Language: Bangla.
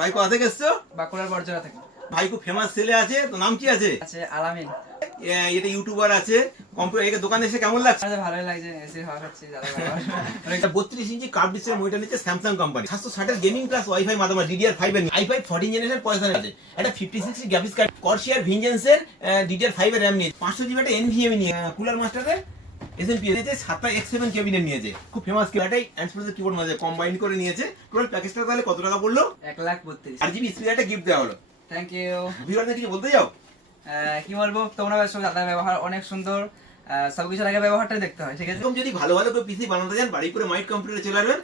ভাই কোথা থেকে এসছো? বাঁকুড়ার বর্জরা থেকে। ভাই খুব ফেমাস ছেলে আছে, তো নাম কি আছে? আছে আলামিন। এটা ইউটিউবার আছে। কম্পিউটার এই দোকানে এসে কেমন লাগছে? আমাদের ভালোই লাগছে, এসে হাওয়া খাচ্ছি দাদা ভাই। একটা 32 ইঞ্চি কার্ভ ডিসপ্লে মনিটর নিচ্ছে স্যামসাং কোম্পানি। 760 এর gaming plus wifi motherboard DDR5 এর i5 14 জেনারেশন প্রসেসর আছে। এটা 56 গ্রাফিক্স কার্ড কর্সিয়ার ভিনজেন্স এর DDR5 এর RAM নিয়ে 500 জিবি একটা NVMe নিয়ে কুলার মাস্টারের SMP এর 7x7 ক্যাবিনেট নিয়েছে। খুব ফেমাস এটাই অ্যান্ডস্পোর্টের কিবোর্ড মাঝে কম্বাইন করে নিয়েছে। টোটাল প্যাকেজটা তাহলে কত টাকা পড়লো? 1,32,000। 8GB স্পিকারটা গিফট দেওয়া হলো। Thank you. ভিউয়ারদের কিছু বলতে যাও? কি বলবো, তোমরা দাদার ব্যবহার অনেক সুন্দর। সবকিছুর আগে ব্যবহারটাই দেখতে হয়, ঠিক আছে? এরকম যদি ভালো ভালো পিসি বানাতে চান বাড়ি করে মাইট কম্পিউটারে চলে আসবেন।